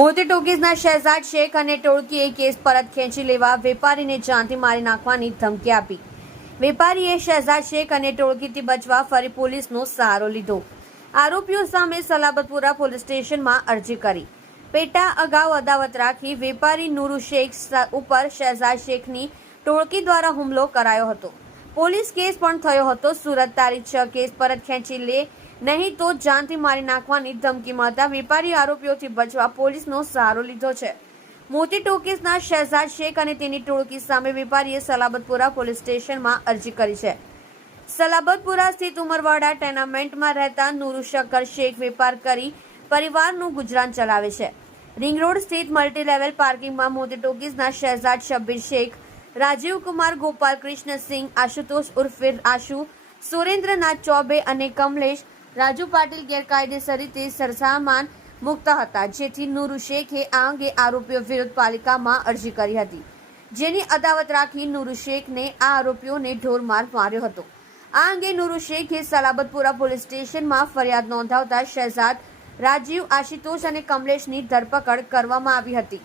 મોતી ટોકીઝના શહેજાદ શેખ અને ટોળકીએ કેસ પરત ખેંચી લેવા વેપારીને જાનથી મારી નાખવાની ધમકી આપી. વેપારીએ શહેજાદ શેખ અને ટોળકીથી બચવા ફરી પોલીસનો સહારો લીધો. આરોપીઓ સામે સલાબતપુરા પોલીસ સ્ટેશનમાં અરજી કરી. પેટા અગાઉ અદાવત રાખી વેપારી નુરુ શેખ ઉપર શહેજાદ શેખની ટોળકી દ્વારા હુમલો કરાયો હતો. પોલીસ કેસ પણ થયો હતો. સુરત તારીખ છ કેસ પરત ખેંચી લે નહીં તો જાનથી મારી નાખવાની ધમકી મળતા વેપારી આરોપીઓથી બચવા પોલીસનો સહારો લીધો છે. મોતી ટોકીસના શહેજાદ શેખ અને તેની ટોળકી સામે વેપારીએ સલાબતપુરા પોલીસ સ્ટેશનમાં અરજી કરી છે. સલાબતપુરા સ્થિત ઉમરવાડા ટેનામેન્ટમાં રહેતા નુરુ શક્કર શેખ વેપાર કરી પરિવારનું ગુજરાન ચલાવે છે. રિંગ રોડ સ્થિત મલ્ટી લેવલ પાર્કિંગમાં મોતી ટોકીઝના શહેજાદ શબ્બીર શેખ, રાજીવ કુમાર ગોપાલ કૃષ્ણ સિંહ, આશુતોષ ઉર્ફે આશુ, સુરેન્દ્રનાથ ચૌબે અને કમલેશ રાજુ પાટીલ ગેરકાયદેસર રીતે સરસામાન મુકતા હતા. જેથી નૂરુ શેખે આ અંગે આરોપીઓ વિરુદ્ધ પાલિકામાં અરજી કરી હતી. જેની અદાવત રાખી નૂરુ શેખને આ આરોપીઓને ઢોરમાર માર્યો હતો. આ અંગે નૂરુ શેખે સલાબતપુરા પોલીસ સ્ટેશનમાં ફરિયાદ નોંધાવતા શહેજાદ રાજીવ, આશુતોષ અને કમલેશની ધરપકડ કરવામાં આવી હતી.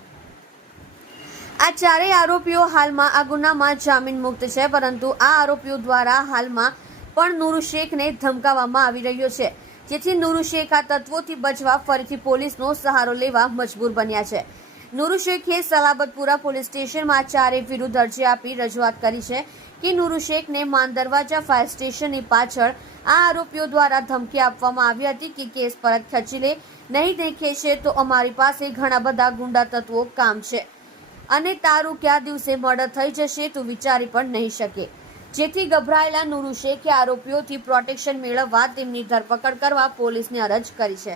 આ ચારેય આરોપીઓ હાલમાં આ ગુનામાં જામીન મુક્ત છે, પરંતુ આ આરોપીઓ દ્વારા હાલમાં પણ નૂરુ શેખને ધમકાવવામાં આવી રહ્યો છે. જેથી નુરુ શેખ આ તત્વોથી બચવા ફરીથી પોલીસનો સહારો લેવા મજબૂર બન્યા છે. નૂરુ શેખે સલાબતપુરા પોલીસ સ્ટેશનમાં ચારે વિરુદ્ધ અરજી આપી રજૂઆત કરી છે કે નૂરુ શેખને માન દરવાજા ફાયર સ્ટેશનની પાછળ આ આરોપીઓ દ્વારા ધમકી આપવામાં આવી હતી કે કેસ પરત ખેંચી લે, નહીં દેખે છે તો અમારી પાસે ઘણા બધા ગુંડા તત્વો કામ છે. અને તારું કયા દિવસે મર્ડર થઈ જશે તું વિચારી પણ નહીં શકે. જેથી ગભરાયેલા નુરુ શેખે આરોપીઓથી પ્રોટેક્શન મેળવવા તેમની ધરપકડ કરવા પોલીસને અરજ કરી છે.